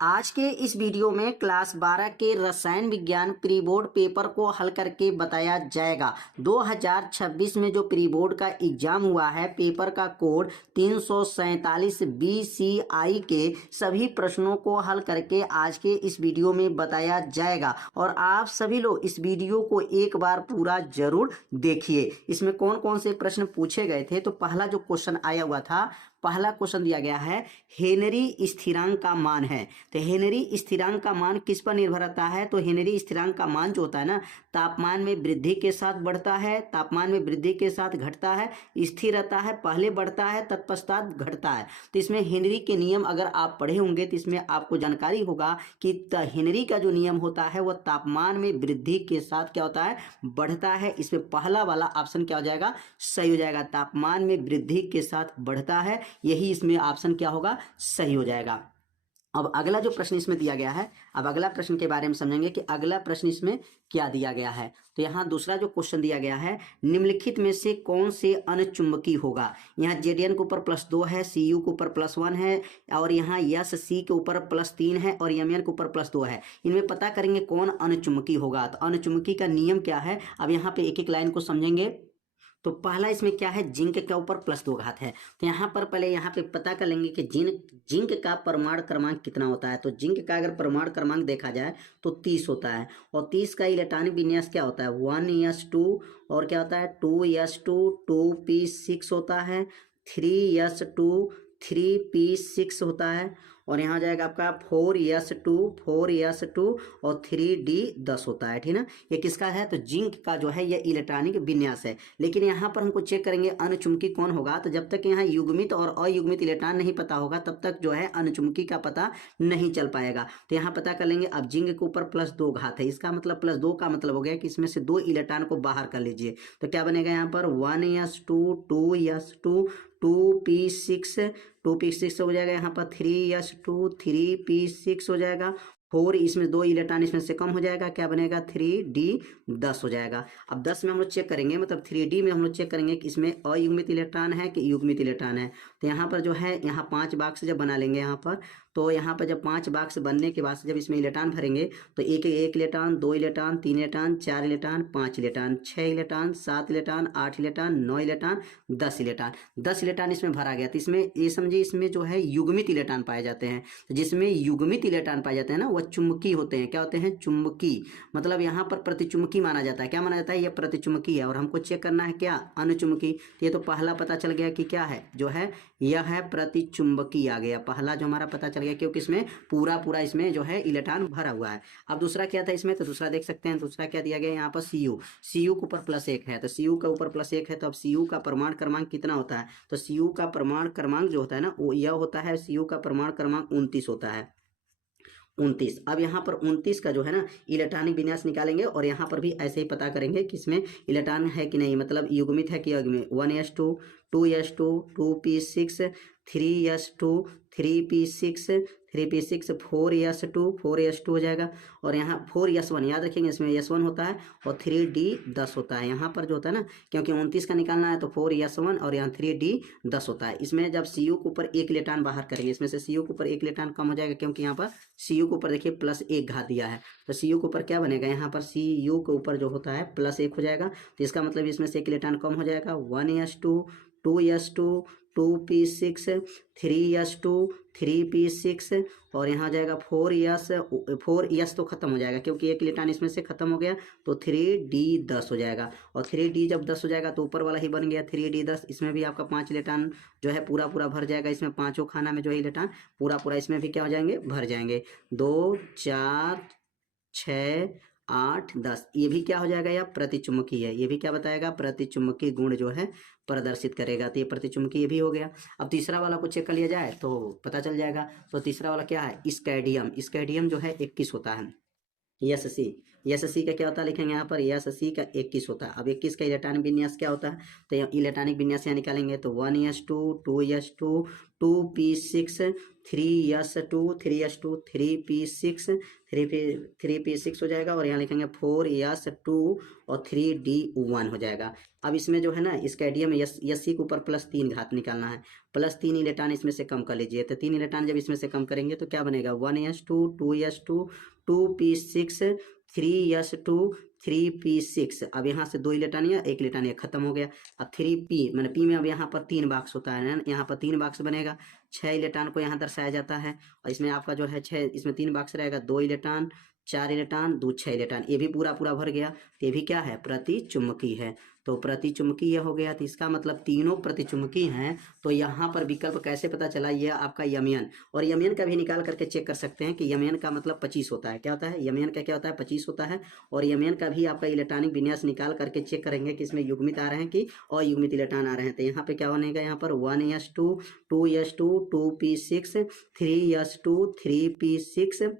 आज के इस वीडियो में क्लास 12 के रसायन विज्ञान प्री बोर्ड पेपर को हल करके बताया जाएगा। 2026 में जो प्री बोर्ड का एग्जाम हुआ है, पेपर का कोड 347 BCI के सभी प्रश्नों को हल करके आज के इस वीडियो में बताया जाएगा और आप सभी लोग इस वीडियो को एक बार पूरा जरूर देखिए। इसमें कौन कौन से प्रश्न पूछे गए थे, तो पहला जो क्वेश्चन आया हुआ था, पहला क्वेश्चन दिया गया है हेनरी स्थिरांक का मान है। तो हेनरी स्थिरांक का मान किस पर निर्भर रहता है? तो हेनरी स्थिरांक का मान जो होता है ना, तापमान में वृद्धि के साथ बढ़ता है, तापमान में वृद्धि के साथ घटता है, स्थिर रहता है, पहले बढ़ता है तत्पश्चात घटता है। तो इसमें हेनरी के नियम अगर आप पढ़े होंगे तो इसमें आपको जानकारी होगा कि हेनरी का जो नियम होता है वह तापमान में वृद्धि के साथ क्या होता है, बढ़ता है। इसमें पहला वाला ऑप्शन क्या हो जाएगा, सही हो जाएगा। तापमान में वृद्धि के साथ बढ़ता है, यही इसमें ऑप्शन क्या होगा, सही हो जाएगा। अब अगला जो प्रश्न इसमें दिया गया है, अब अगला प्रश्न के बारे में समझेंगे कि अगला प्रश्न इसमें क्या दिया गया है। तो यहाँ दूसरा जो क्वेश्चन दिया गया है, निम्नलिखित में से कौन से अनचुंबकी होगा। यहाँ जेडीएन के ऊपर +2 है, सीयू के ऊपर +1 है और यहाँ यस सी के ऊपर +3 है और एमएन के ऊपर +2 है। इनमें पता करेंगे कौन अनचुंबकी होगा। तो अनचुंबकी का नियम क्या है, अब यहाँ पे एक एक लाइन को समझेंगे। तो पहला इसमें क्या है, जिंक के ऊपर +2 घात है। तो यहाँ पर पहले यहाँ पे पता कर लेंगे कि जिंक का परमाणु क्रमांक कितना होता है। तो जिंक का अगर परमाणु क्रमांक देखा जाए तो 30 होता है और 30 का इलेक्ट्रॉनिक विन्यास क्या होता है, 1s2 और क्या होता है 2s2 2p6 होता है, 3s2 3p6 होता है और यहाँ जाएगा आपका 4s2 और 3d10 होता है, ठीक ना। ये किसका है, तो जिंक का जो है ये इलेक्ट्रॉनिक विन्यास है। लेकिन यहाँ पर हमको चेक करेंगे अणुचुंबकी कौन होगा। तो जब तक यहाँ युग्मित और अयुग्मित इलेक्ट्रॉन नहीं पता होगा तब तक जो है अणुचुंबकी का पता नहीं चल पाएगा। तो यहाँ पता कर लेंगे। अब जिंक के ऊपर +2 घात है, इसका मतलब +2 का मतलब हो गया कि इसमें से 2 इलेक्ट्रॉन को बाहर कर लीजिए। तो क्या बनेगा यहाँ पर 1s2 2s2 2p6 हो जाएगा। यहाँ पर 3s2 3p6 हो जाएगा। 4 इसमें 2 इलेक्ट्रॉन इसमें से कम हो जाएगा, क्या बनेगा 3d10 हो जाएगा। अब 10 में हम लोग चेक करेंगे, मतलब 3d में हम लोग चेक करेंगे कि इसमें अयुग्मित इलेक्ट्रॉन है कि युग्मित इलेक्ट्रॉन है। तो यहाँ पर जो है, यहाँ 5 बॉक्स जब बना लेंगे यहाँ पर, तो यहाँ पर जब 5 बॉक्स बनने के बाद जब इसमें इलेक्ट्रॉन भरेंगे तो एक electron 2 electron 3 electron 4 electron 5 electron 6 electron 7 electron 8 electron 9 electron 10 electron इसमें भरा गया। तो इसमें ये समझिए, इसमें जो है युग्मित इलेक्ट्रॉन पाए जाते हैं। तो जिसमें युग्मित इलेक्ट्रॉन पाए जाते हैं ना, वह चुंबकी होते हैं। क्या होते हैं, चुंबकी। मतलब यहाँ पर प्रतिचुंबकी माना जाता है। क्या माना जाता है, यह प्रतिचुंबकी है और हमको चेक करना है क्या, अणुचुंबकी। ये तो पहला पता चल गया कि क्या है, जो है यह है प्रतिचुंबकी आ गया, पहला जो हमारा पता चल गया, क्योंकि इसमें पूरा इसमें जो है इलेक्ट्रॉन भरा हुआ है। अब दूसरा क्या था इसमें, तो दूसरा देख सकते हैं, दूसरा क्या दिया गया यहाँ पर, सीयू के ऊपर +1 है। तो सीयू के ऊपर +1 है, तो अब सीयू का परमाणु क्रमांक कितना होता है, तो सीयू का परमाणु क्रमांक जो होता है ना, वो यह होता है, सीयू का परमाणु क्रमांक 29 होता है, 29। अब यहाँ पर 29 का जो है ना इलेक्ट्रॉनिक विन्यास निकालेंगे और यहाँ पर भी ऐसे ही पता करेंगे कि इसमें इलेक्ट्रॉन है कि नहीं, मतलब युग्मित है कि अयुग्मित। 1s2 2s2 2p6 3s2 3p6 4s2 हो जाएगा और यहाँ 4s1 याद रखेंगे, इसमें s1 होता है और 3d10 होता है। यहाँ पर जो होता है ना, क्योंकि 29 का निकालना है तो 4s1 और यहाँ 3d10 होता है। इसमें जब सीयू के ऊपर 1 इलेक्ट्रॉन बाहर करेंगे, इसमें से सीयू के ऊपर 1 इलेक्ट्रॉन कम हो जाएगा, क्योंकि यहाँ पर सीयू के ऊपर देखिए +1 घात दिया है। तो सीयू के ऊपर क्या बनेगा, यहाँ पर सीयू के ऊपर जो होता है +1 हो जाएगा। तो इसका मतलब इसमें से 1 इलेक्ट्रॉन कम हो जाएगा। 1s2 2s2 2p6 3s2 3p6 और यहाँ जाएगा 4s तो खत्म हो जाएगा, क्योंकि 1 इलेक्ट्रॉन इसमें से खत्म हो गया, तो 3d10 हो जाएगा। और 3d जब 10 हो जाएगा तो ऊपर वाला ही बन गया 3d10। इसमें भी आपका 5 इलेक्ट्रॉन जो है पूरा भर जाएगा। इसमें पांचों खाना में जो है इलेक्ट्रॉन पूरा इसमें भी क्या हो जाएंगे, भर जाएंगे। 2 4 6 8 10, ये भी क्या हो जाएगा, या प्रतिचुंबकी है। ये भी क्या बताएगा, प्रतिचुंबकी गुण जो है प्रदर्शित करेगा। तो ये प्रतिचुंबकी ये भी हो गया। अब तीसरा वाला को चेक कर लिया जाए तो पता चल जाएगा। तो तीसरा वाला क्या है, स्कैंडियम जो है 21 होता है। यस सी, यस सी का क्या होता है लिखेंगे यहाँ पर, यस सी का 21 होता है। अब 21 का इलेक्ट्रॉनिक विन्यास क्या होता है, तो इलेक्ट्रॉनिक विन्यास यहाँ निकालेंगे तो 1s2 2s2 2p6 3s2 3s2 3p6 3p6 हो जाएगा, और यहाँ लिखेंगे 4s2 और 3d1 हो जाएगा। अब इसमें जो है ना इसका आइडिया में यस सी के ऊपर +3 घात निकालना है, +3 इलेक्ट्रॉन इसमें से कम कर लीजिए। तो 3 इलेक्ट्रॉन जब इसमें से कम करेंगे तो क्या बनेगा, 1s2 2s2 2p6 3s2 3p6। अब यहाँ से 2 इलेक्ट्रॉन या 1 इलेक्ट्रॉन खत्म हो गया। अब 3p मैंने p में अब यहाँ पर 3 बॉक्स होता है ना, यहाँ पर 3 बॉक्स बनेगा, 6 इलेक्ट्रॉन को यहाँ दर्शाया जाता है। और इसमें आपका जो है 6, इसमें 3 बॉक्स रहेगा, 2 इलेक्ट्रॉन 4 इलेक्ट्रॉन 2 6 इलेक्ट्रॉन, ये भी पूरा पूरा भर गया। तो ये भी क्या है, प्रतिचुंबकी है। तो प्रतिचुंबकीय हो गया, तो इसका मतलब तीनों प्रतिचुंबकी हैं। तो यहाँ पर विकल्प कैसे पता चला, ये आपका यमयन, और यमयन का भी निकाल करके चेक कर सकते हैं कि यमयन का मतलब 25 होता है। क्या होता है, यमयन का क्या होता है, 25 होता है। और यमयन का भी आपका इलेक्ट्रॉनिक विन्यास निकाल करके चेक करेंगे कि इसमें युग्मित आ रहे हैं कि अयुग्मित इलेक्ट्रॉन आ रहे हैं। तो यहाँ पे क्या बनेगा, यहाँ पर 1s2 2s2 2p6 3s2 3p6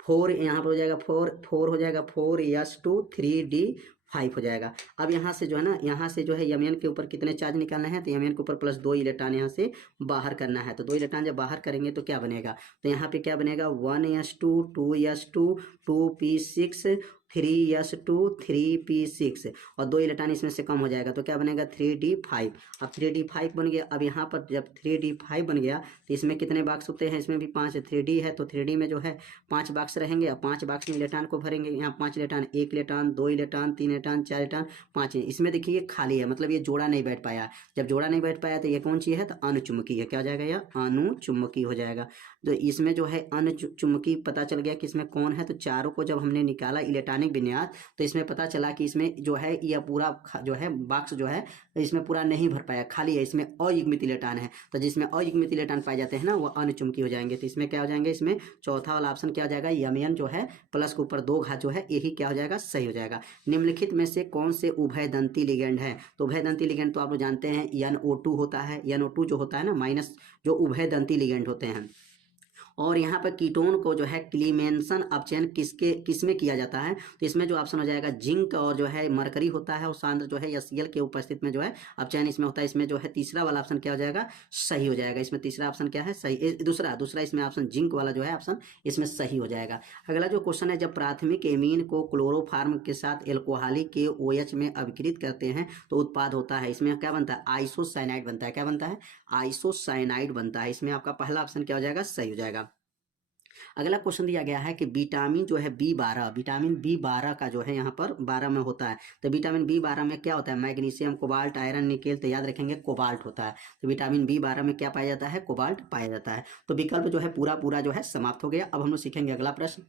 4, यहाँ पर हो जाएगा 4 हो जाएगा 4s2 3d5 हो जाएगा। अब यहाँ से जो है ना, यहाँ से जो है यमयन के ऊपर कितने चार्ज निकालना है, तो यमयन के ऊपर +2 इलेक्ट्रॉन यहाँ से बाहर करना है। तो 2 इलेक्ट्रॉन जब बाहर करेंगे तो क्या बनेगा, तो यहाँ पे क्या बनेगा, 1s2 2s2 2p6 3s2 3p6, और 2 इलेक्ट्रॉन इसमें से कम हो जाएगा तो क्या बनेगा, 3d5। अब 3d5 बन गया। अब यहाँ पर जब 3d5 बन गया तो इसमें कितने बॉक्स होते हैं, इसमें भी 5 3d है, तो 3d में जो है 5 बॉक्स रहेंगे। और 5 बॉक्स में इलेक्ट्रॉन को भरेंगे, यहाँ 5 electron, 1 electron 2 electron 3 electron 4 electron 5। इसमें देखिए खाली है, मतलब ये जोड़ा नहीं बैठ पाया। जब जोड़ा नहीं बैठ पाया तो ये कौन चीज़ है, तो अनुचुंबकीय है। क्या हो जाएगा, यह अनुचुंबकीय हो जाएगा। तो इसमें जो है अनुचुंबकीय पता चल गया कि इसमें कौन है। तो चारों को जब हमने निकाला इलेक्ट्रॉनिक विन्यास तो इसमें पता चला कि इसमें जो है यह पूरा जो है बॉक्स जो है इसमें पूरा नहीं भर पाया, खाली है, इसमें अयुग्मित इलेक्ट्रॉन है। तो जिसमें अयुग्मित इलेक्ट्रॉन पाए जाते हैं ना वो अनुचुंबकीय हो जाएंगे। तो इसमें क्या हो जाएंगे, इसमें चौथा वाला ऑप्शन क्या हो जाएगा, यमयन जो है प्लस के ऊपर 2 घात जो है यही क्या हो जाएगा, सही हो जाएगा। निम्नलिखित में से कौन से उभयदंती लिगेंड है, तो उभयदंती लिगेंड तो आप लोग जानते हैं NO2 होता है। NO2 जो होता है ना माइनस, जो उभयदंती लिगेंड होते हैं। और यहाँ पर कीटोन को जो है क्लीमेंसन अपचयन किसमें किया जाता है, तो इसमें जो ऑप्शन हो जाएगा जिंक और जो है मरकरी होता है, और सांद्र जो है HCl के उपस्थित में जो है अपचयन इसमें होता है। इसमें जो है तीसरा वाला ऑप्शन क्या हो जाएगा, सही हो जाएगा। इसमें तीसरा ऑप्शन क्या है, सही, दूसरा इसमें ऑप्शन जिंक वाला जो है ऑप्शन इसमें सही हो जाएगा। अगला जो क्वेश्चन है, जब प्राथमिक एमीन को क्लोरोफार्म के साथ एल्कोहली के OH में अभिकृत करते हैं तो उत्पाद होता है, इसमें क्या बनता है, आइसोसाइनाइड बनता है। क्या बनता है, आइसोसाइनाइड बनता है। इसमें आपका पहला ऑप्शन क्या हो जाएगा, सही हो जाएगा। अगला क्वेश्चन दिया गया है कि विटामिन जो है B12, विटामिन B12 का जो है यहाँ पर 12 में होता है। तो विटामिन B12 में क्या होता है, मैग्नीशियम कोबाल्ट आयरन निकेल, तो याद रखेंगे कोबाल्ट होता है। तो विटामिन B12 में क्या पाया जाता है, कोबाल्ट पाया जाता है। तो विकल्प जो है पूरा जो है समाप्त हो गया। अब हम लोग सीखेंगे अगला प्रश्न।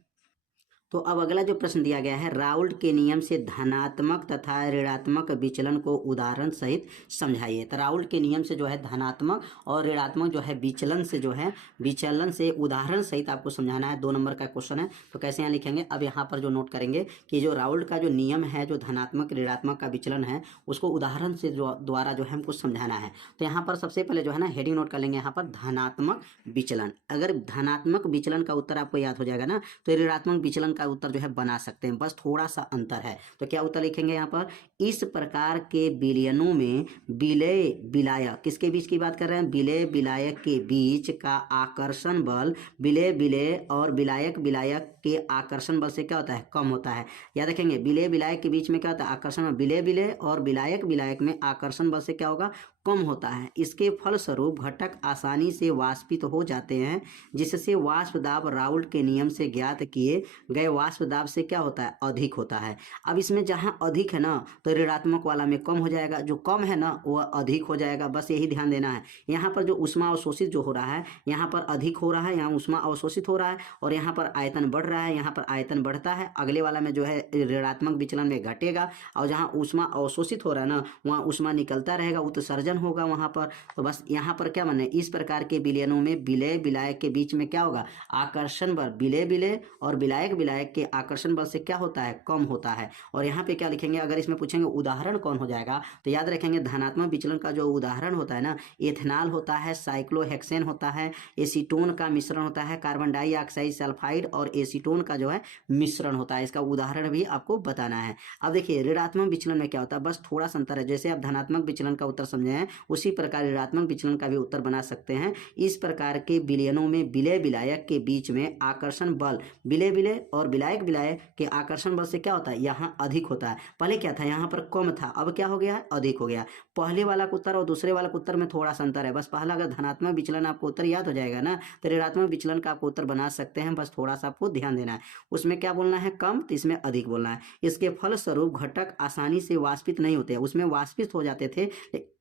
तो अब अगला जो प्रश्न दिया गया है, राउल्ट के नियम से धनात्मक तथा ऋणात्मक विचलन को उदाहरण सहित समझाइए। तो राउल्ट के नियम से जो है धनात्मक और ऋणात्मक जो है विचलन से उदाहरण सहित आपको समझाना है। 2 नंबर का क्वेश्चन है। तो कैसे यहाँ लिखेंगे, अब यहाँ पर जो नोट करेंगे कि जो राउल्ट का जो नियम है, जो धनात्मक ऋणात्मक का विचलन है, उसको उदाहरण से द्वारा जो है हमको समझाना है। तो यहाँ पर सबसे पहले जो है ना हेडिंग नोट कर लेंगे, यहाँ पर धनात्मक विचलन। अगर धनात्मक विचलन का उत्तर आपको याद हो जाएगा ना, तो ऋणात्मक विचलन का उत्तर जो है बना सकते हैं, बस थोड़ा सा अंतर है। तो क्या उत्तर लिखेंगे यहाँ पर, इस प्रकार के विलयनों में विलय विलायक, किसके बीच की बात कर रहे हैं, विलय विलायक के बीच का आकर्षण बल विलय विलय और विलायक विलायक के आकर्षण बल से क्या होता है, कम होता है। याद रखेंगे विलय विलायक के बीच में क्या होता है, आकर्षण, विलय विलय और विलायक विलायक में आकर्षण बल से क्या होगा, कम होता है। इसके फलस्वरूप घटक आसानी से वाष्पित हो जाते हैं, जिससे वाष्प दाब राउल्ट के नियम से ज्ञात किए गए वाष्प दाब से क्या होता है, अधिक होता है। अब इसमें जहां अधिक है ना तो ऋणात्मक वाला में कम हो जाएगा, जो कम है ना वो अधिक हो जाएगा, बस यही ध्यान देना है। यहाँ पर जो उष्मा अवशोषित जो हो रहा है, यहाँ पर अधिक हो रहा है, यहाँ उष्मा अवशोषित हो रहा है, और यहाँ पर आयतन बढ़ रहा है, यहाँ पर आयतन बढ़ता है। अगले वाला में जो है ऋणात्मक विचलन में घटेगा, और जहाँ उष्मा अवशोषित हो रहा है ना वहाँ उष्मा निकलता रहेगा, उत्सर्जन विसर्जन होगा वहाँ पर। तो बस यहाँ पर क्या माने, इस प्रकार के विलयनों में विलय विलायक के बीच में क्या होगा, आकर्षण बल, विलय विलय और विलायक विलायक के आकर्षण बल से क्या होता है, कम होता है। और यहाँ पे क्या लिखेंगे, अगर इसमें पूछेंगे उदाहरण कौन हो जाएगा, तो याद रखेंगे धनात्मक विचलन का जो उदाहरण होता है ना, एथेनॉल होता है, साइक्लोहेक्सेन होता है, एसीटोन का मिश्रण होता है, कार्बन डाइऑक्साइड सल्फाइड और एसीटोन का जो है मिश्रण होता है। इसका उदाहरण भी आपको बताना है। अब देखिए ऋणात्मक विचलन में क्या होता है, बस थोड़ा सा अंतर है। जैसे आप धनात्मक विचलन का उत्तर समझे हैं, उसी प्रकार ऋणात्मक विचलन का भी उत्तर बना सकते हैं। इस प्रकार के विलयनों में विलय विलायक के बीच में आकर्षण बल, विलय विलय और विलायक विलायक के आकर्षण बल से क्या होता है, यहाँ अधिक होता है। पहले क्या था, यहाँ पर कम था, अब क्या हो गया है, अधिक हो गया। पहले वाला का उत्तर और दूसरे वाला का उत्तर में थोड़ा सा अंतर है। बस पहला अगर धनात्मक विचलन आपको उत्तर याद हो जाएगा ना, तो ऋणात्मक विचलन का आपको उत्तर बना सकते हैं। बस थोड़ा सा आपको ध्यान देना है, उसमें क्या बोलना है, कम, तो इसमें अधिक बोलना है। इसके फलस्वरूप घटक आसानी से वाष्पित नहीं होते हैं। उसमें वाष्पित हो जाते थे,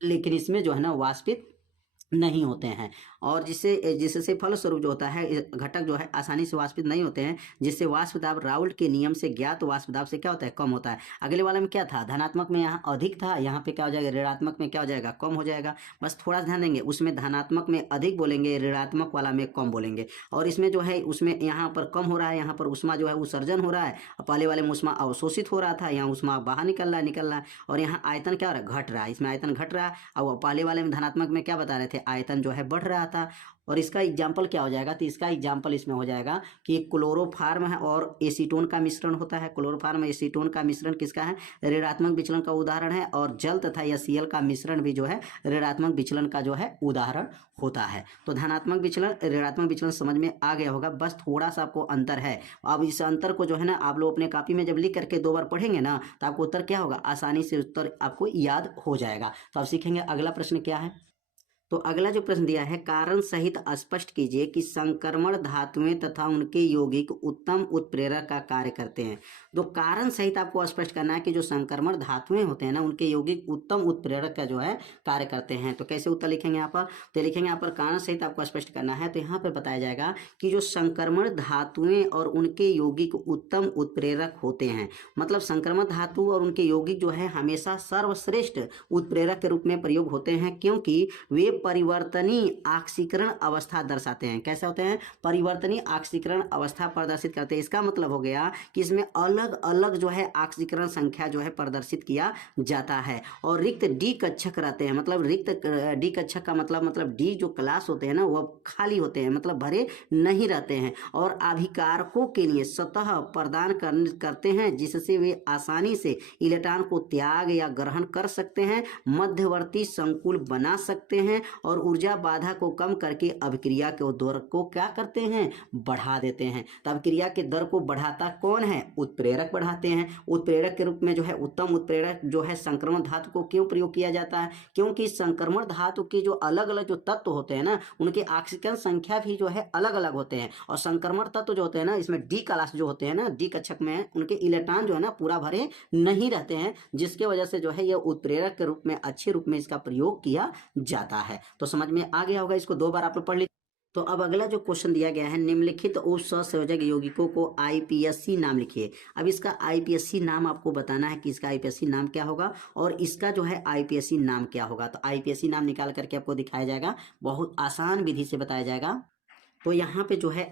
लेकिन इसमें जो है ना वाष्पित नहीं होते हैं। और जिससे फलस्वरूप जो होता है, घटक जो है आसानी से वाष्पित नहीं होते हैं, जिससे वाष्प दाब राउल्ट के नियम से ज्ञात वाष्प दाब से क्या होता है, कम होता है। अगले वाले में क्या था, धनात्मक में यहाँ अधिक था, यहाँ पे क्या हो जाएगा, ऋणात्मक में क्या हो जाएगा, कम हो जाएगा। बस थोड़ा ध्यान देंगे, उसमें धनात्मक में अधिक बोलेंगे, ऋणात्मक वाला में कम बोलेंगे। और इसमें जो है, उसमें यहाँ पर कम हो रहा है, यहाँ पर ऊष्मा जो है उत्सर्जन हो रहा है, पहले वाले में ऊष्मा अवशोषित हो रहा था, यहाँ ऊष्मा बाहर निकल रहा है। और यहाँ आयतन क्या हो रहा है, घट रहा है, इसमें आयतन घट रहा है। और पहले वाले में धनात्मक में क्या बता रहे थे, आयतन जो है बढ़ रहा था। और इसका एग्जाम्पल क्या हो जाएगा, तो इसका एग्जाम्पल इसमें हो जाएगा कि क्लोरोफार्म है और एसीटोन का मिश्रण होता है। क्लोरोफार्म एसीटोन का मिश्रण किसका है, ऋणात्मक विचलन का उदाहरण है। और जल तथा HCl का मिश्रण भी जो है ऋणात्मक विचलन का जो है उदाहरण होता है। तो धनात्मक विचलन ऋणात्मक विचलन समझ में आ गया होगा, बस थोड़ा सा आपको अंतर है। अब इस अंतर को जो है ना आप लोग अपने कॉपी में जब लिख करके 2 बार पढ़ेंगे ना, तो आपको उत्तर क्या होगा, आसानी से उत्तर आपको याद हो जाएगा। तो अब सीखेंगे अगला प्रश्न क्या है। तो अगला जो प्रश्न दिया है, कारण सहित स्पष्ट कीजिए कि संक्रमण धातुएं तथा उनके यौगिक उत्तम उत्प्रेरक का कार्य करते हैं। तो कारण सहित आपको स्पष्ट करना है कि जो संक्रमण धातुएं होते हैं ना, उनके यौगिक उत्तम उत्प्रेरक का जो है कार्य करते हैं। तो कैसे उत्तर लिखेंगे यहाँ पर, तो लिखेंगे यहाँ पर कारण सहित आपको स्पष्ट करना है। तो यहाँ पर बताया जाएगा कि जो संक्रमण धातुएं और उनके यौगिक उत्तम उत्प्रेरक होते हैं, मतलब संक्रमण धातु और उनके यौगिक जो है हमेशा सर्वश्रेष्ठ उत्प्रेरक के रूप में प्रयोग होते हैं, क्योंकि वे परिवर्तनीय ऑक्सीकरण अवस्था दर्शाते हैं। कैसे होते हैं, परिवर्तनीय ऑक्सीकरण अवस्था प्रदर्शित करते हैं। इसका मतलब हो गया कि इसमें अलग अलग जो है ऑक्सीकरण संख्या जो है प्रदर्शित किया जाता है। और रिक्त डी कक्षक रहते हैं, मतलब रिक्त डी कक्षक का मतलब डी जो क्लास होते हैं ना, वह खाली होते हैं, मतलब भरे नहीं रहते हैं। और अभिकारकों के लिए सतह प्रदान करते हैं, जिससे वे आसानी से इलेक्ट्रॉन को त्याग या ग्रहण कर सकते हैं, मध्यवर्ती संकुल बना सकते हैं और ऊर्जा बाधा को कम करके अभिक्रिया के दर को क्या करते हैं, बढ़ा देते हैं। तो अभिक्रिया के दर को बढ़ाता कौन है, उत्प्रेरक बढ़ाते हैं। उत्प्रेरक के रूप में जो है उत्तम उत्प्रेरक जो है संक्रमण धातु को क्यों प्रयोग किया जाता है, क्योंकि संक्रमण धातु के जो अलग अलग जो तत्व होते हैं ना, उनके ऑक्सीकरण संख्या भी जो है अलग अलग होते हैं। और संक्रमण तत्व जो होते हैं ना, इसमें डी क्लास जो होते हैं ना, डी कक्षक में उनके इलेक्ट्रॉन जो है ना पूरा भरे नहीं रहते हैं, जिसके वजह से जो है यह उत्प्रेरक के रूप में अच्छे रूप में इसका प्रयोग किया जाता है। तो समझ में आ गया होगा, इसको 2 बार आप लोग पढ़ लीजिए। तो अब अगला जो क्वेश्चन दिया गया है, निम्नलिखित सहसंयोजक यौगिकों को IPSC नाम लिखिए। अब इसका IPSC नाम आपको बताना है कि इसका IPSC नाम क्या होगा और इसका जो है IPSC नाम क्या होगा। तो IPSC नाम निकाल करके आपको दिखाया जाएगा, बहुत आसान विधि से बताया जाएगा। तो यहाँ पे जो है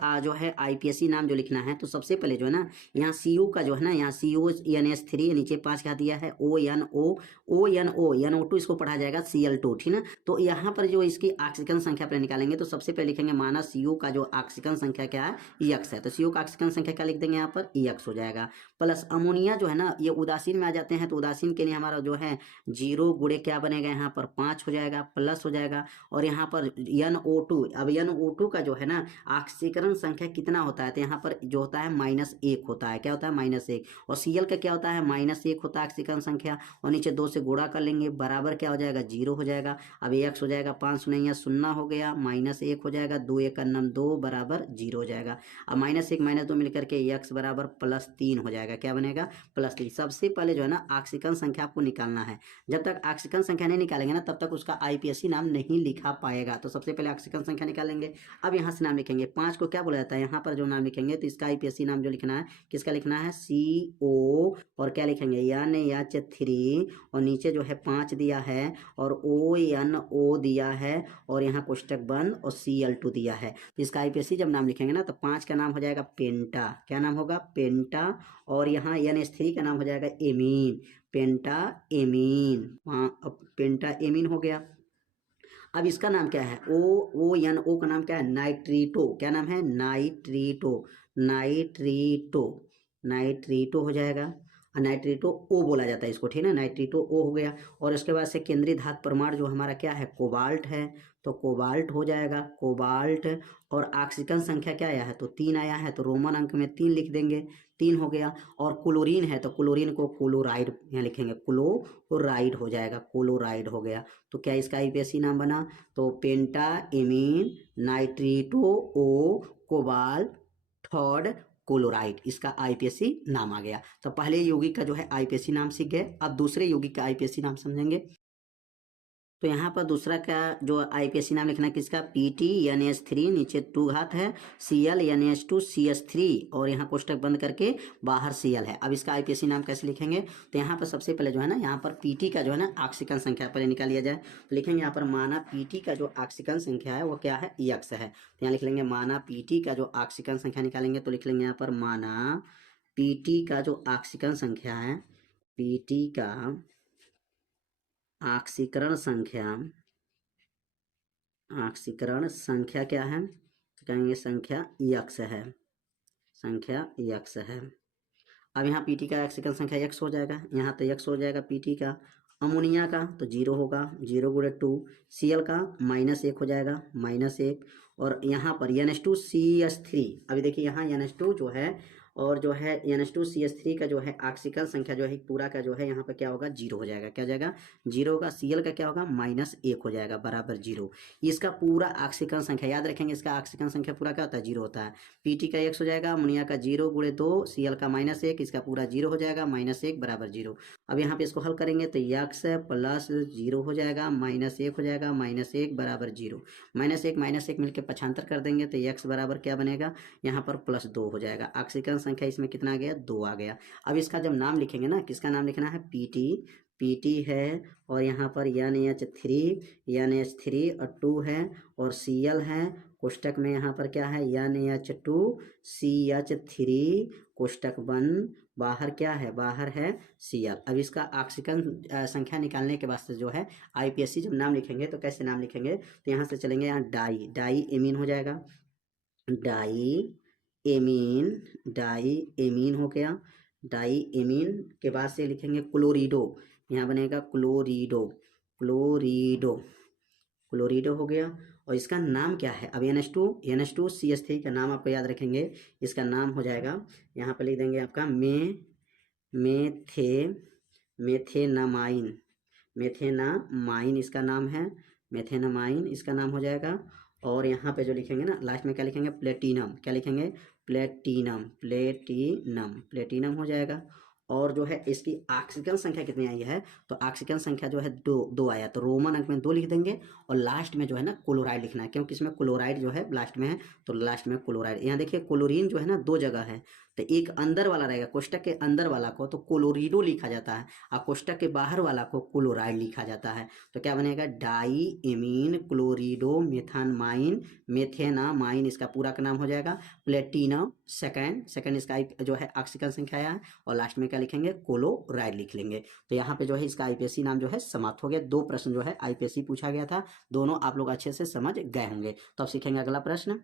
IPSC नाम जो लिखना है, तो सबसे पहले जो है ना, यहाँ CO का जो है ना, यहाँ CONS3 नीचे 5 का दिया है, NO2 इसको पढ़ा जाएगा Cl2, ठीक ना। तो यहाँ पर जो इसकी ऑक्सीकरण संख्या पहले निकालेंगे, तो सबसे पहले लिखेंगे माना CO का जो ऑक्सीकरण संख्या क्या है, X है। तो CO का ऑक्सीकरण संख्या क्या लिख देंगे यहाँ पर, X हो जाएगा। प्लस अमोनिया जो है ना, ये उदासीन में आ जाते हैं, तो उदासीन के लिए हमारा जो है 0 गुणे क्या बनेगा, यहाँ पर 5 हो जाएगा, प्लस हो जाएगा। और यहाँ पर NO2, अब NO2 का जो है ना ऑक्सीकरण संख्या कितना होता है, तो यहाँ पर जो होता है -1 होता है। क्या होता है, -1। और Cl का क्या होता है, -1 होता है ऑक्सीकरण संख्या। और नीचे 2 से गुणा कर लेंगे, बराबर क्या हो जाएगा, 0 हो जाएगा। अब X हो जाएगा, 5 नहीं है, 0 हो गया, -1 हो जाएगा, 2 1 2 बराबर 0 हो जाएगा। अब -1 -2 मिलकर के X बराबर +3 हो जाएगा। क्या बनेगा, +3। सबसे पहले जो है ना ऑक्सीकरण संख्या आपको निकालना है। जब तक ऑक्सीकरण संख्या नहीं निकालेंगे ना, तब तक उसका IPSC नाम नहीं लिखा पाएगा। तो सबसे पहले ऑक्सीकरण संख्या निकालेंगे। अब यहाँ से नाम लिखेंगे। 5 को क्या बोला जाता है, यहाँ पर जो नाम लिखेंगे तो इसका आईपीएससी नाम जो लिखना है, किसका लिखना है, CO और क्या लिखेंगे, NH3 और नीचे जो है 5 दिया है और ONO दिया है और यहाँ कोष्टक बंद और Cl2 दिया है। तो इसका आईपीएससी जब नाम लिखेंगे ना तो 5 का नाम हो जाएगा पेंटा, क्या नाम होगा, पेंटा। और यहाँ NH3 का नाम हो जाएगा एमीन, पेंटा एमीन, पेंटा एमीन हो गया। अब इसका नाम क्या है, ONO का नाम क्या है, नाइट्रीटो, क्या नाम है, नाइट्रीटो, नाइट्रीटो, नाइट्रीटो हो जाएगा। नाइट्रीटो ओ बोला जाता है इसको, ठीक है, नाइट्रीटो ओ हो गया। और उसके बाद से केंद्रीय धातु परमाणु जो हमारा क्या है, कोबाल्ट है, तो कोबाल्ट हो जाएगा, कोबाल्ट। और ऑक्सीजन संख्या क्या आया है, तो 3 आया है, तो रोमन अंक में 3 लिख देंगे, 3 हो गया। और क्लोरीन है तो क्लोरीन को क्लोराइड यहाँ लिखेंगे, क्लोराइड हो जाएगा, क्लोराइड हो गया। तो क्या इसका आईपीएससी नाम बना, तो penta amine nitrito O cobalt third chloride, इसका आईपीएससी नाम आ गया। तो पहले यौगिक का जो है आईपीएससी नाम सीख गए, अब दूसरे यौगिक का आईपीएससी नाम समझेंगे। तो यहाँ पर दूसरा का जो आईपीएससी नाम लिखना है किसका, PTNH3 नीचे 2 घात है, Cl NH2 CH3 और यहाँ कोष्टक बंद करके बाहर Cl है। अब इसका आईपीएससी नाम कैसे लिखेंगे, तो यहाँ पर सबसे पहले जो है ना, यहाँ पर PT का जो है ना ऑक्सीजन संख्या पहले निकाल लिया जाए। तो लिखेंगे यहाँ पर माना PT का जो ऑक्सीजन संख्या है वो क्या है, X है। तो यहाँ लिख लेंगे माना PT का जो ऑक्सीजन संख्या निकालेंगे तो लिख लेंगे यहाँ पर माना PT का जो ऑक्सीजन संख्या है, PT का ऑक्सीकरण संख्या, ऑक्सीकरण संख्या क्या है, तो कहेंगे संख्या X है, संख्या X है। अब यहाँ PT का ऑक्सीकरण संख्या X हो जाएगा, यहाँ तो X हो जाएगा PT का। अमोनिया का तो 0 होगा, 0 गुणे 2, Cl का -1 हो जाएगा, -1। और यहाँ पर NH2 CH3, अभी देखिए यहाँ NH2 जो है और जो है NH2 CH3 का जो है ऑक्सीकरण संख्या जो है पूरा का जो है यहाँ पे क्या होगा, 0 हो जाएगा, क्या हो जाएगा, 0 होगा। Cl का क्या होगा, -1 हो जाएगा बराबर 0। इसका पूरा ऑक्सीकरण संख्या याद रखेंगे, इसका ऑक्सीकरण संख्या पूरा क्या होता है, 0 होता है। PT का X हो जाएगा, अमोनिया का 0 गुणे 2, Cl का -1, इसका पूरा 0 हो जाएगा, -1 बराबर 0। अब यहाँ पे इसको हल करेंगे तो X प्लस 0 हो जाएगा, -1 हो जाएगा, -1 बराबर 0, -1 मिलकर पक्षांतर कर देंगे तो X बराबर क्या बनेगा, यहाँ पर +2 हो जाएगा। ऑक्सीकरण संख्या इसमें कितना आ गया, 2 आ गया। अब इसका जब नाम लिखेंगे ना, किसका नाम लिखना है, PT है और यहाँ पर NH3 और 2 है और Cl है, कोष्टक में यहाँ पर क्या है, NH2 CH3 कोष्टक बंद, बाहर क्या है, बाहर है Cl। अब इसका ऑक्सीजन संख्या निकालने के वास्ते जो है आईपीएससी जब नाम लिखेंगे तो कैसे नाम लिखेंगे, तो यहाँ से चलेंगे, यहाँ डाई एमीन हो जाएगा, डाई एमीन हो गया। डाई एमीन के बाद से लिखेंगे क्लोरिडो, यहाँ बनेगा क्लोरिडो हो गया। और इसका नाम क्या है, अब NH2 CH3 का नाम आपको याद रखेंगे, इसका नाम हो जाएगा, यहाँ पर लिख देंगे आपका मेथेनामाइन इसका नाम है, मेथेनामाइन इसका नाम हो जाएगा। और यहाँ पे जो लिखेंगे ना लास्ट में क्या लिखेंगे, प्लेटिनम, क्या लिखेंगे, प्लेटिनम हो जाएगा। और जो है इसकी ऑक्सीजन संख्या कितनी आई है, तो ऑक्सीजन संख्या जो है 2 आया, तो रोमन अंक में 2 लिख देंगे और लास्ट में जो है ना क्लोराइड लिखना है, क्योंकि इसमें क्लोराइड जो है लास्ट में है तो लास्ट में क्लोराइड। यहाँ देखिए क्लोरीन जो है ना 2 जगह है, तो एक अंदर वाला रहेगा, कोष्टक के अंदर वाला को तो क्लोरिडो लिखा जाता है और कोष्टक के बाहर वाला को क्लोराइड लिखा जाता है। तो क्या बनेगा, डाई एमीन क्लोरिडो मेथेनामाइन इसका पूरा का नाम हो जाएगा। प्लेटिनम सेकंड इसका जो है ऑक्सीजन संख्या है और लास्ट में क्या लिखेंगे, क्लोराइड लिख लेंगे। तो यहाँ पे जो है इसका आईपीएससी नाम जो है समाप्त हो गया। 2 प्रश्न जो है आईपीएससी पूछा गया था, दोनों आप लोग अच्छे से समझ गए होंगे। तो अब सीखेंगे अगला प्रश्न।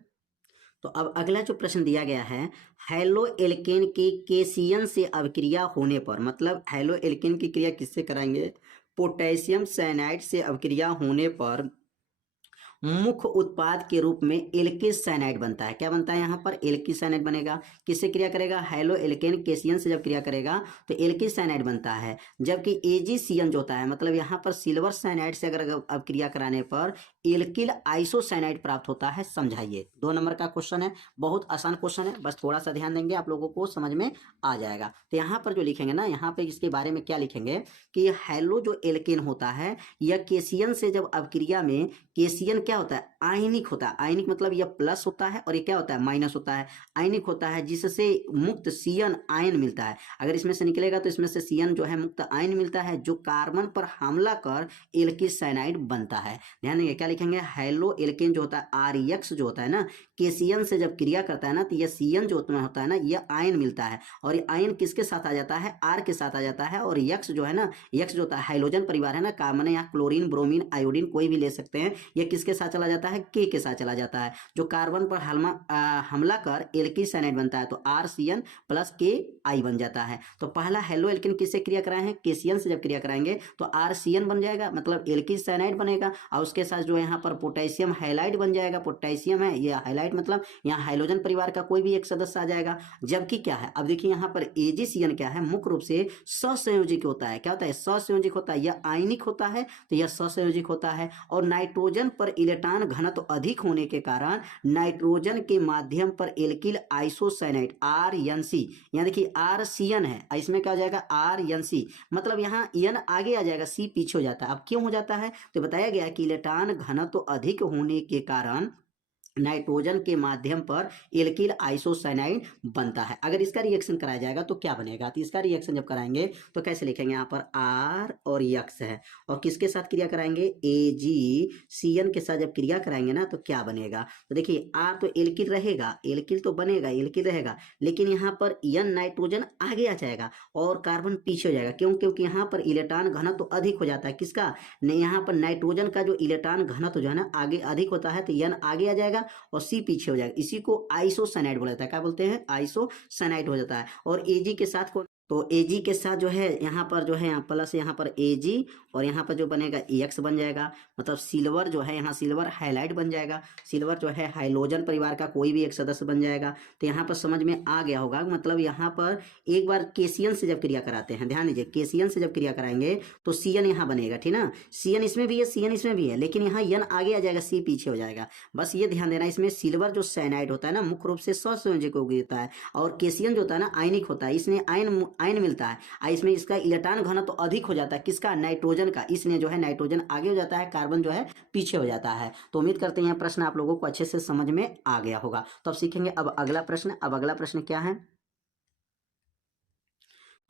तो अब अगला जो प्रश्न दिया गया है, हेलो एल्केन के केशियन से अभिक्रिया होने पर, मतलब हेलो एल्केन की क्रिया किससे कराएंगे, पोटेशियम साइनाइड से अभिक्रिया होने पर मुख्य उत्पाद के रूप में एल्किस साइनाइड बनता है। क्या बनता है, यहाँ पर एल्किस साइनाइड बनेगा। किससे क्रिया करेगा, हेलो एल्केन केशियन से जब क्रिया करेगा तो एल्किस साइनाइड बनता है। जबकि एजीसीएन जो होता है, मतलब यहाँ पर सिल्वर साइनाइड से अगर अब क्रिया कराने पर एल्किल आइसोसाइनाइड प्राप्त होता है। समझाइए, 2 नंबर का क्वेश्चन है, बहुत आसान क्वेश्चन है, बस थोड़ा सा ध्यान देंगे आप लोगों को समझ में आ जाएगा। तो यहाँ पर जो लिखेंगे ना, यहाँ पे इसके बारे में क्या लिखेंगे कि हेलो जो एल्केन होता है यह केशियन से जब अभिक्रिया में केशियन क्या क्या होता है, आयनिक होता है। आयनिक मतलब यह प्लस होता है और ये क्या होता है, माइनस होता है। आयनिक होता है जिससे मुक्त Cn आयन मिलता है। अगर इसमें से निकलेगा तो इसमें से Cn जो है मुक्त आयन मिलता है, जो कार्बन पर हमला कर एल्किल साइनाइड बनता है। ध्यान देंगे क्या लिखेंगे, हेलो एल्केन जो होता है RX जो होता है ना, KCN से जब क्रिया करता है ना तो यह Cn जो होता है ना, यह आयन मिलता है। और ये आयन किसके साथ आ जाता है, R के साथ आ जाता है। और X जो है ना, X जो होता है हाइड्रोजन परिवार है ना, कार्बन यहाँ क्लोरीन, ब्रोमीन, आयोडीन कोई भी ले सकते हैं। यह किसके साथ चला जाता है, K के साथ चला जाता है। जो कार्बन पर हमला कर एल्किल साइनाइड बनता है तो RCN प्लस KI बन जाता है। तो पहला हेलो एल्किन किससे क्रिया कराए हैं, KCN से जब क्रिया कराएंगे तो RCN बन जाएगा, मतलब एल्किल साइनाइड बनेगा। और उसके साथ जो यहाँ पर पोटेशियम हाइलाइड बन जाएगा। पोटेशियम है, यह हाइलाइड मतलब यहाँ हाइड्रोजन परिवार का कोई भी एक सदस्य आ जाएगा। जबकि क्या है, अब देखिए यहाँ पर AgCN क्या है, मुख्य रूप से सहसंयोजिक होता है। क्या होता है, सहसंयोजिक होता है। यह आयनिक होता है तो यह सहसंयोजिक होता है। और नाइट्रोजन पर इलेक्ट्रॉन घनत्व अधिक होने के कारण नाइट्रोजन के माध्यम पर एल्किल आइसोसाइनाइड RNC, यहाँ देखिए RCN है, इसमें क्या हो जाएगा RNC, मतलब यहाँ N आगे आ जाएगा, C पीछे हो जाता है। अब क्यों हो जाता है, तो बताया गया कि इलेक्ट्रॉन घनत्व अधिक होने के कारण नाइट्रोजन के माध्यम पर एल्किल आइसोसाइनाइड बनता है। अगर इसका रिएक्शन कराया जाएगा तो क्या बनेगा, तो इसका रिएक्शन जब कराएंगे तो कैसे लिखेंगे, यहाँ पर R और X है और किसके साथ क्रिया कराएंगे, AgCN के साथ जब क्रिया कराएंगे ना तो क्या बनेगा, तो देखिए R तो एल्किल रहेगा, एल्किल तो बनेगा, एल्किल रहेगा, लेकिन यहाँ पर N नाइट्रोजन आगे आ जाएगा और कार्बन पीछे हो जाएगा। क्यों, क्योंकि यहाँ पर इलेक्ट्रॉन घनत्व तो अधिक हो जाता है। किसका, यहाँ पर नाइट्रोजन का जो इलेक्ट्रॉन घनत्व जो है ना आगे अधिक होता है, तो N आगे आ जाएगा और C पीछे हो जाएगा। इसी को आइसोसाइनाइड बोला जाता है। क्या बोलते हैं, आइसोसाइनाइड हो जाता है। और Ag के साथ को, तो Ag के साथ जो है यहाँ पर जो है यहाँ प्लस, यहाँ पर Ag और यहाँ पर जो बनेगा X बन जाएगा। मतलब सिल्वर जो है यहाँ सिल्वर हाइलाइट बन जाएगा। सिल्वर जो है हाइड्रोजन परिवार का कोई भी एक सदस्य बन जाएगा। तो यहाँ पर समझ में आ गया होगा। मतलब यहाँ पर एक बार KCN से जब क्रिया कराते हैं, ध्यान दीजिए, KCN से जब क्रिया कराएंगे तो Cn यहाँ बनेगा, ठीक ना। Cn इसमें भी है, Cn इसमें भी है, लेकिन यहाँ N आगे आ जाएगा, C पीछे हो जाएगा। बस ये ध्यान देना। इसमें सिल्वर जो साइनाइड होता है ना, मुख्य रूप से सहसंयोजक होता है। और KCN जो होता है ना आयनिक होता है, इसमें आयन मिलता है। इसमें इसका इलेक्ट्रॉन घनत्व तो अधिक हो जाता है, किसका, नाइट्रोजन का, इसलिए जो है नाइट्रोजन आगे हो जाता है, कार्बन जो है पीछे हो जाता है। तो उम्मीद करते हैं प्रश्न आप लोगों को अच्छे से समझ में आ गया होगा। तो अब सीखेंगे अब अगला प्रश्न। अब अगला प्रश्न क्या है,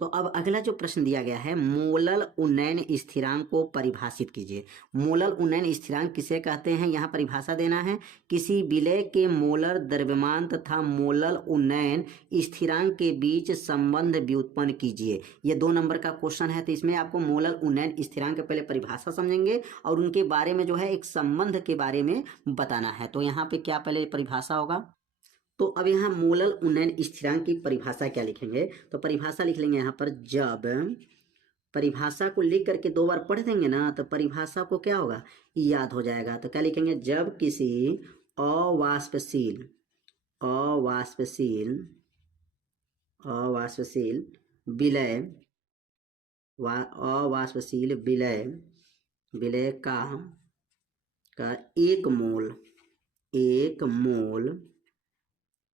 तो अब अगला जो प्रश्न दिया गया है, मोलल उन्नयन स्थिरांक को परिभाषित कीजिए। मोलल उन्नयन स्थिरांक किसे कहते हैं, यहाँ परिभाषा देना है। किसी विलय के मोलर द्रव्यमान तथा मोलल उन्नयन स्थिरांक के बीच संबंध व्युत्पन्न कीजिए। ये 2 नंबर का क्वेश्चन है। तो इसमें आपको मोलल उन्नयन स्थिरांक के पहले परिभाषा समझेंगे और उनके बारे में जो है एक संबंध के बारे में बताना है। तो यहाँ पे क्या पहले परिभाषा होगा, तो अब यहाँ मोलल उन्नयन स्थिरांक की परिभाषा क्या लिखेंगे, तो परिभाषा लिख लेंगे यहाँ पर। जब परिभाषा को लिख करके 2 बार पढ़ देंगे ना तो परिभाषा को क्या होगा, याद हो जाएगा। तो क्या लिखेंगे, जब किसी अवाष्पशील अवाष्पशील अवाष्पशील विलय अवाष्पशील विलय का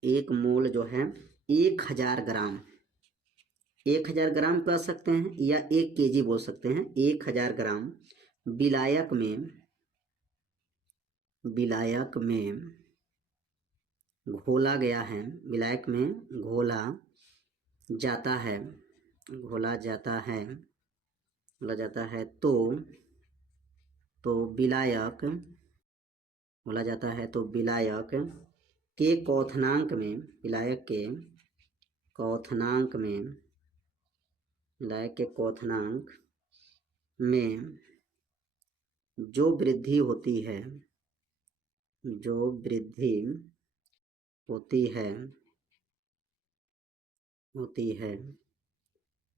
एक मोल जो है 1000 ग्राम, 1000 ग्राम कह सकते हैं या 1 kg बोल सकते हैं। 1000 ग्राम विलायक में घोला गया है, विलायक में घोला जाता है तो विलायक घोला जाता है तो विलायक के क्वथनांक में जो वृद्धि होती है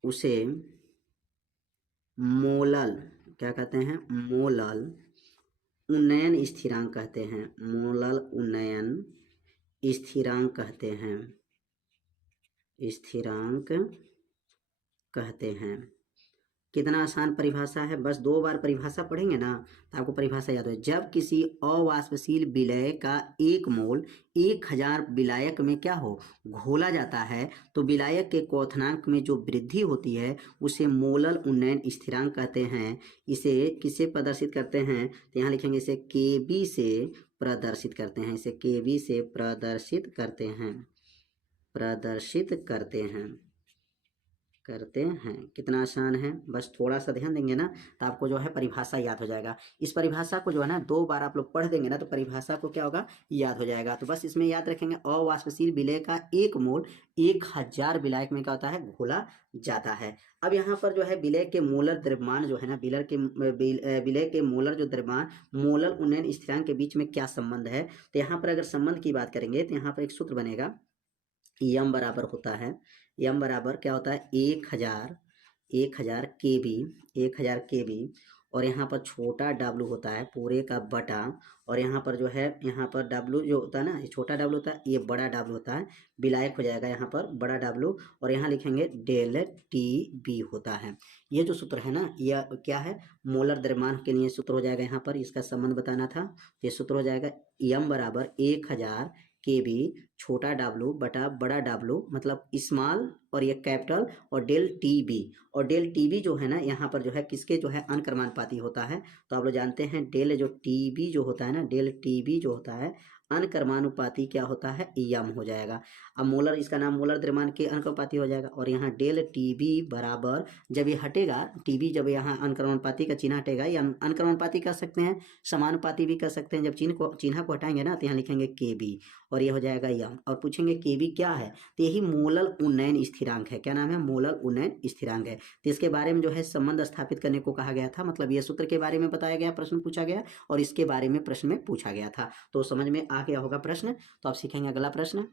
उसे मोलल क्या कहते हैं, मोलल उन्नयन स्थिरांक कहते हैं। मोलल उन्नयन स्थिरांक कहते हैं। कितना आसान परिभाषा है, बस 2 बार परिभाषा पढ़ेंगे ना तो आपको परिभाषा याद हो। जब किसी अवाष्पशील विलय का 1 मोल 1000 विलायक में क्या हो घोला जाता है तो विलायक के क्वथनांक में जो वृद्धि होती है उसे मोलल उन्नयन स्थिरांक कहते हैं। इसे किससे प्रदर्शित करते हैं तो यहाँ लिखेंगे इसे केबी से प्रदर्शित करते हैं, इसे केबी से प्रदर्शित करते हैं, प्रदर्शित करते हैं। कितना आसान है, बस थोड़ा सा ध्यान देंगे ना तो आपको जो है परिभाषा याद हो जाएगा। इस परिभाषा को जो है ना 2 बार आप लोग पढ़ देंगे ना तो परिभाषा को क्या होगा याद हो जाएगा। तो बस इसमें याद रखेंगे अवाष्पशील विलय का 1 मोल 1000 विलायक में क्या होता है घोला जाता है। अब यहाँ पर जो है विलय के मोलर द्रव्यमान जो है ना विलय के मोलर जो द्रव्यमान मोलर उन्नयन स्थिरांक के बीच में क्या संबंध है तो यहाँ पर अगर संबंध की बात करेंगे तो यहाँ पर एक सूत्र बनेगा यम बराबर होता है, यम बराबर क्या होता है 1000 केबी और यहाँ पर छोटा डब्लू होता है पूरे का बटा और यहाँ पर जो है यहाँ पर डब्लू जो होता है ना ये छोटा डब्लू होता है, ये बड़ा डब्लू होता है, विलायक हो जाएगा यहाँ पर बड़ा डब्लू और यहाँ लिखेंगे डेल टी बी होता है। ये जो सूत्र है ना यह क्या है मोलर द्रव्यमान के लिए सूत्र हो जाएगा। यहाँ पर इसका संबंध बताना था, ये सूत्र हो जाएगा यम बराबर 1000 केबी छोटा डब्लू बटा बड़ा डब्लू मतलब स्मॉल और ये कैपिटल और डेल टीबी, और डेल टीबी जो है ना यहाँ पर जो है किसके जो है अनक्रमानुपाती होता है। तो आप लोग जानते हैं डेल जो टीबी जो होता है ना डेल टीबी जो होता है अनक्रमानुपाती क्या होता है यम हो जाएगा। अब मोलर इसका नाम मोलर द्रव्यमान के अनक्रमानुपाती हो जाएगा और यहाँ डेल टीबी बराबर जब ये हटेगा टीबी जब यहाँ अनक्रमानुपाती का चिन्ह हटेगा या अनक्रमानुपाती कर सकते हैं समानुपाती भी कर सकते हैं। जब चिन्ह को हटाएंगे ना तो यहाँ लिखेंगे केबी और ये हो जाएगा यम और पूछेंगे केबी क्या है तो यही मोलर उन्नयन स्थिरांक है। क्या नाम है मोलर उन्नयन स्थिरांक है। तो इसके बारे में जो है संबंध स्थापित करने को कहा गया था, मतलब ये सूत्र के बारे में बताया गया प्रश्न पूछा गया और इसके बारे में प्रश्न में पूछा गया था। तो समझ में आ गया होगा प्रश्न। तो आप सीखेंगे अगला प्रश्न।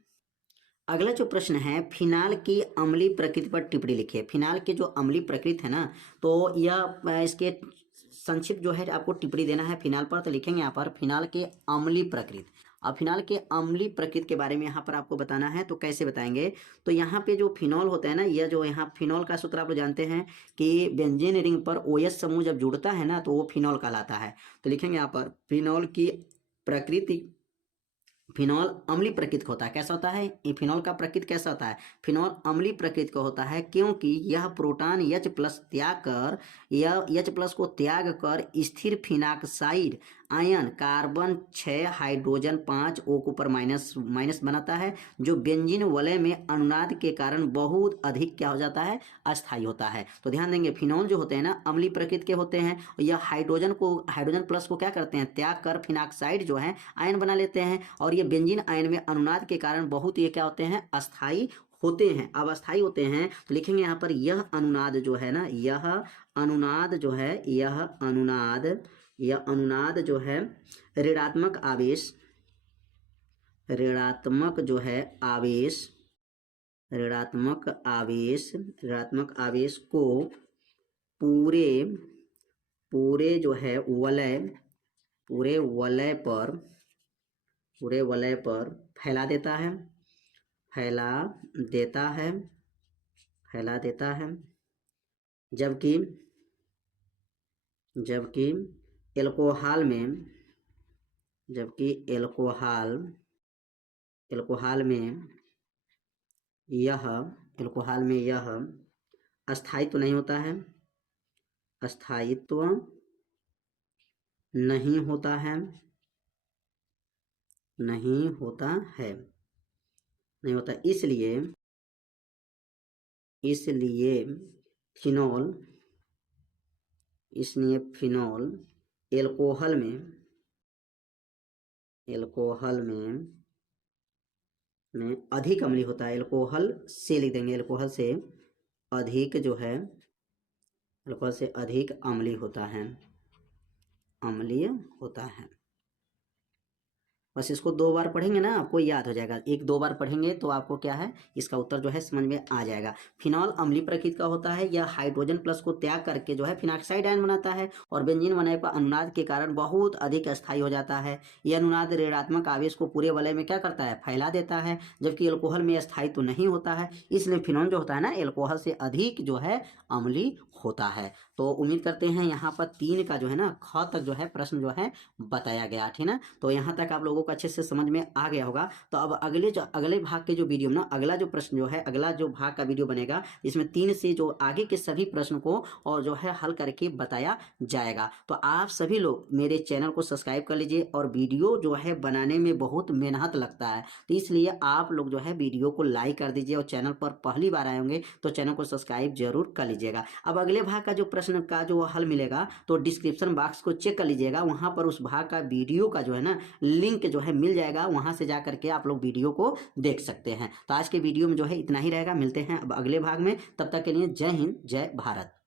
अगला जो प्रश्न है फिनाल की अम्लीय प्रकृति पर टिप्पणी लिखिए। फिनाल के जो अम्लीय प्रकृति है ना तो यह इसके संक्षिप्त जो है आपको टिप्पणी देना है फिनाल पर। तो लिखेंगे यहाँ पर फिनाल के अम्लीय प्रकृति। अब फिनाल के अम्लीय प्रकृति के बारे में यहाँ पर आपको बताना है तो कैसे बताएंगे तो यहाँ पे जो फिनॉल होता है ना यह जो यहाँ फिनॉल का सूत्र आप लोग जानते हैं कि बेंजीन रिंग पर OH समूह जब जुड़ता है ना तो वो फिनॉल कहलाता है। तो लिखेंगे यहाँ पर फिनॉल की प्रकृति, फिनॉल अम्लीय प्रकृति का होता है। कैसा होता है ये फिनॉल का प्रकृति कैसा होता है फिनॉल अम्लीय प्रकृति का होता है क्योंकि यह प्रोटॉन H+ को त्याग कर स्थिर phenoxide ion carbon 6 hydrogen 5 O के ऊपर माइनस बनाता है जो बेंजीन वलय में अनुनाद के कारण बहुत अधिक क्या हो जाता है अस्थायी होता है। तो ध्यान देंगे फिनॉल जो होते हैं ना अम्लीय प्रकृति के होते हैं। यह हाइड्रोजन प्लस को क्या करते हैं त्याग कर फिनाक्साइड जो है आयन बना लेते हैं और ये बेंजीन आयन में अनुनाद के कारण बहुत ये क्या होते हैं अस्थायी होते हैं, अवस्थायी होते हैं। तो लिखेंगे यहाँ पर यह अनुनाद जो है ना यह अनुनाद जो है ऋणात्मक आवेश को पूरे जो है पूरे वलय पर फैला देता है जबकि एल्कोहल में यह अस्थायित्व नहीं होता है, इसलिए फिनॉल एल्कोहल में अधिक अम्लीय होता है। एल्कोहल से लिख देंगे एल्कोहल से अधिक अम्लीय होता है। बस इसको 2 बार पढ़ेंगे ना आपको याद हो जाएगा, 1-2 बार पढ़ेंगे तो आपको क्या है इसका उत्तर जो है समझ में आ जाएगा। फिनॉल अम्लीय प्रकृति का होता है, यह हाइड्रोजन प्लस को त्याग करके जो है फिनॉक्साइड आयन बनाता है और बेंजीन बनाने पर अनुनाद के कारण बहुत अधिक अस्थायी हो जाता है। यह अनुनाद ऋणात्मक आवेश को पूरे वलय में क्या करता है, फैला देता है, जबकि एल्कोहल में स्थायी तो नहीं होता है, इसलिए फिनॉल जो होता है ना एल्कोहल से अधिक जो है अम्लीय होता है। तो उम्मीद करते हैं यहाँ पर 3 का जो है ना ख तक जो है प्रश्न जो है बताया गया, ठीक ना। तो यहाँ तक आप लोगों को अच्छे से समझ में आ गया होगा। तो अब अगले भाग के जो वीडियो ना अगला जो प्रश्न जो है अगला जो भाग का वीडियो बनेगा इसमें 3 से जो आगे के सभी प्रश्न को और जो है हल करके बताया जाएगा। तो आप सभी लोग मेरे चैनल को सब्सक्राइब कर लीजिए, और वीडियो जो है बनाने में बहुत मेहनत लगता है, तो इसलिए आप लोग जो है वीडियो को लाइक कर दीजिए, और चैनल पर पहली बार आए होंगे तो चैनल को सब्सक्राइब जरूर कर लीजिएगा। अब अगले भाग का जो प्रश्न का जो हल मिलेगा तो डिस्क्रिप्शन बॉक्स को चेक कर लीजिएगा, वहां पर उस भाग का वीडियो का जो है ना लिंक जो है मिल जाएगा, वहां से जा करके आप लोग वीडियो को देख सकते हैं। तो आज के वीडियो में जो है इतना ही रहेगा, मिलते हैं अब अगले भाग में, तब तक के लिए जय हिंद जय भारत।